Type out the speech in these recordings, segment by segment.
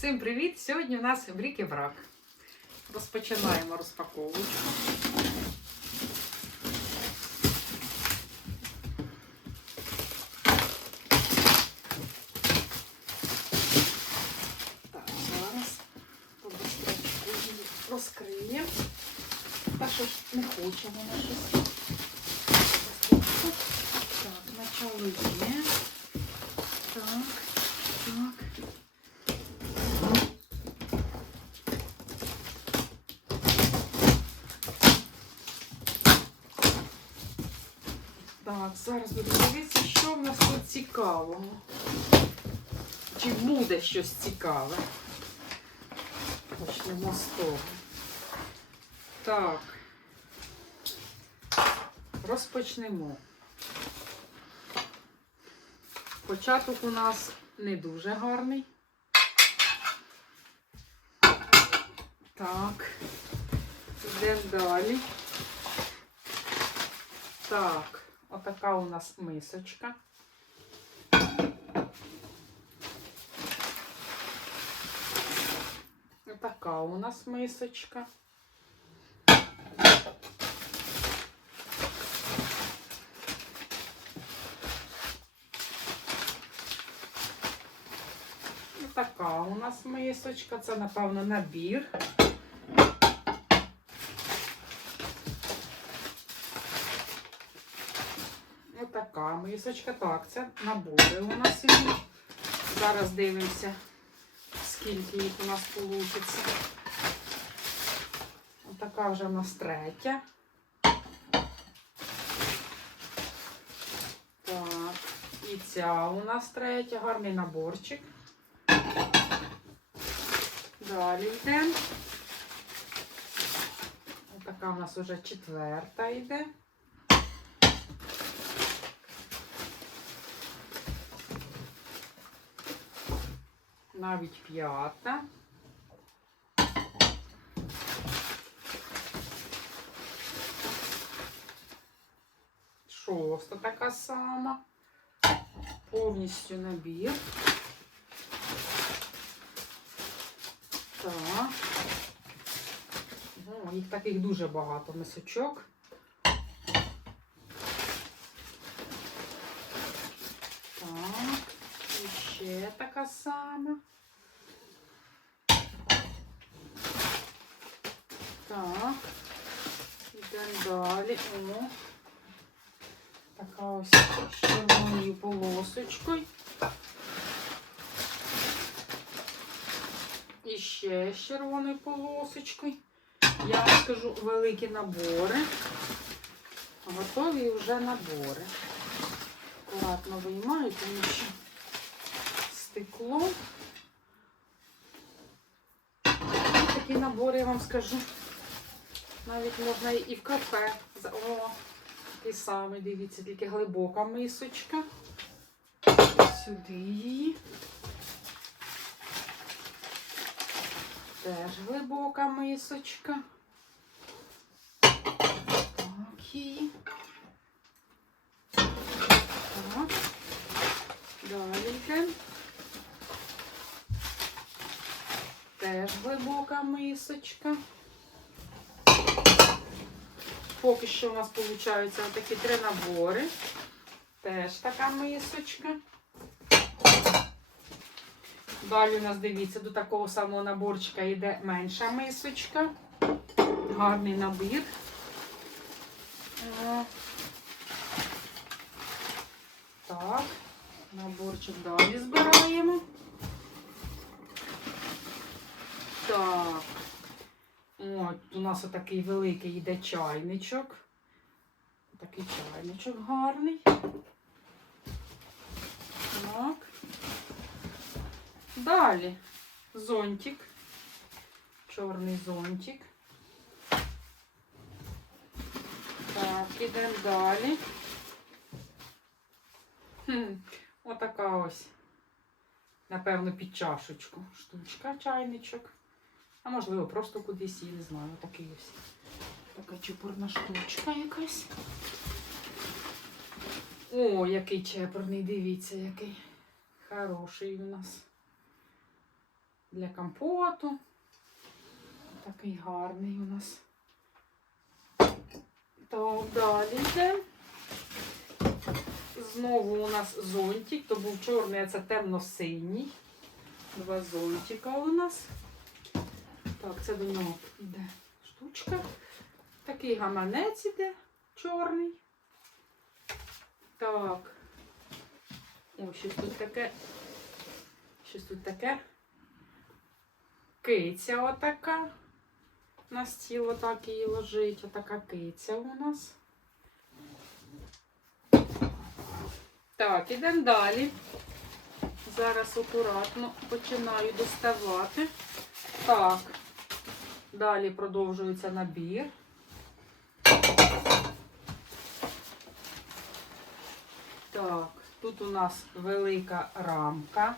Всім привіт! Сьогодні у нас брік-брак. Розпочинаємо розпаковочку. Так, зараз побыстрочку розкриємо. Та що ж не хоче вона щось. Так, начало є. Так, зараз буду дивитися, що в нас тут цікавого. Чи буде щось цікаве? Почнемо з того. Так. Розпочнемо. Початок у нас не дуже гарний. Так. Йдемо далі. Так, отака у нас мисочка. Отака у нас мисочка. Така у нас мисочка. Це, напевно, набір. Отака мисочка. Так, це набори у нас ідуть. Зараз дивимося, скільки їх у нас вийде. Отака вже у нас третя. Так, і ця у нас третя. Гарний наборчик. Далі йдемо. Така у нас вже четверта йде. Навіть п'ята. Шоста така сама. Повністю набір. Так. О, їх таких дуже багато мисочок. Так, і ще така сама. Так, йдемо далі. О, така ось з червоною полосочкою. І ще з червоною полосочкою. Я скажу великі набори. Готові вже набори. Акуратно виймаю, тому що стекло. І такі набори, я вам скажу. Навіть можна і в кафе. О, такий самий, дивіться, тільки глибока мисочка. Сюди її. Теж глибока мисочка. Так її. Так. Далі йдемо. Теж глибока мисочка. Поки що у нас виходить такі три набори. Теж така мисочка. Далі у нас, дивіться, до такого самого наборчика йде менша мисочка. Гарний набір. Так, наборчик далі збираємо. Так. От, у нас отакий великий йде чайничок. Такий чайничок гарний. Так. Далі зонтик. Чорний зонтик. Так, ідемо далі. Хм, отака ось. Напевно, під чашечку. Штучка, чайничок. А можливо, просто кудись її, не знаю. Такий ось. Така чепурна штучка якась. О, який чепурний, дивіться, який. Хороший у нас. для компоту. Такий гарний у нас. Так, далі йде. Знову у нас зонтик, то був чорний, а це темно-синій. Два зонтика у нас. Так, це до нього йде штучка. Такий гаманець іде чорний. Так. О, щось тут таке. Щось тут таке. Киця отака. На стіл отак її лежить. Отака киця у нас. Так, ідемо далі. Зараз акуратно починаю доставати. Так, далі продовжується набір. Так, тут у нас велика рамка.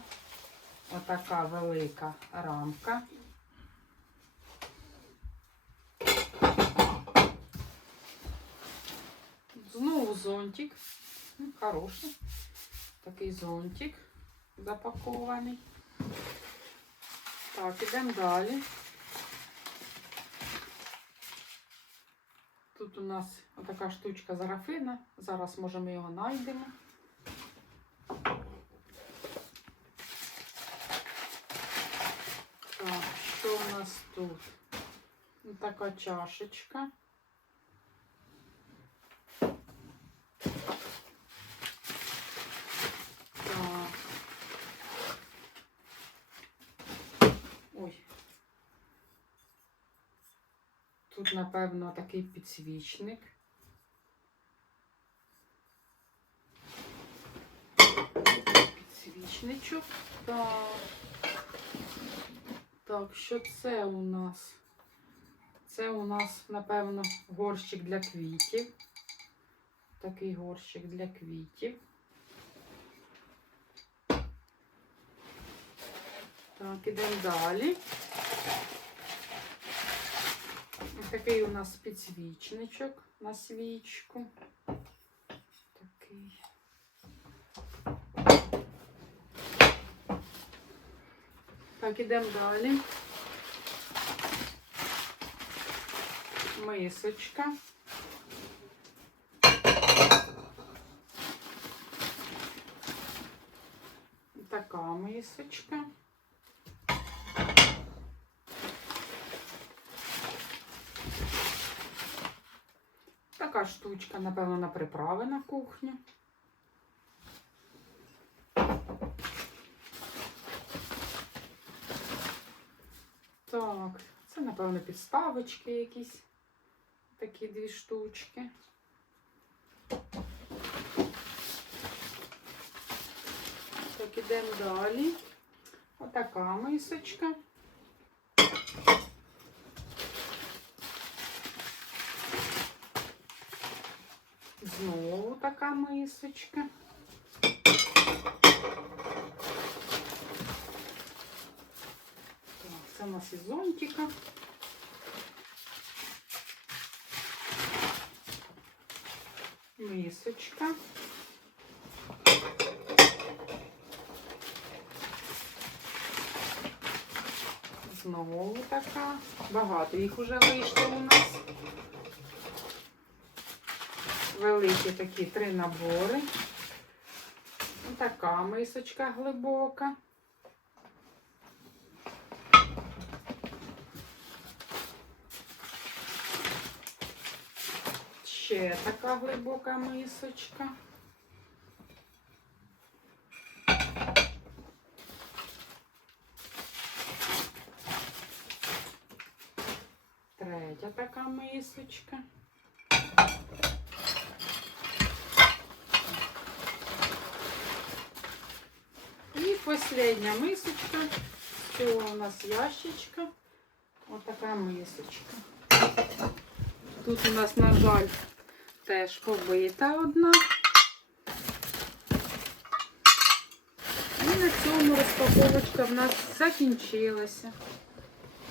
Отака велика рамка. Знову зонтик. Ну, Хороший. Такий зонтик запакований. Так, ідемо далі. Тут у нас така штучка зарафина. Зараз, може, ми його знайдемо. Так, що у нас тут? Така чашечка. Так. Ой. Тут, напевно, такий підсвічник. Підсвічничок. Так. Так, що це у нас? Це у нас, напевно, горщик для квітів. Такий горщик для квітів. Так, ідемо далі. Такий у нас підсвічничок на свічку. Такий. Так, ідемо далі. Мисочка. Така мисочка. Штучка, напевно, на приправи на кухню. Так, це, напевно, підставочки якісь. Такі дві штучки. Так, ідемо далі. Отака мисочка. Знову така мисочка. Так, це у нас. Мисочка. Знову така. Багато їх вже вийшло у нас. Великі такі три набори. Така мисочка глибока. Ще така глибока мисочка. Третя така мисочка. І последня мисочка. Цього у нас ящичка. Вот такая мисочка. Тут у нас, на жаль, теж побита одна. І на цьому розпаковочка в нас закінчилася.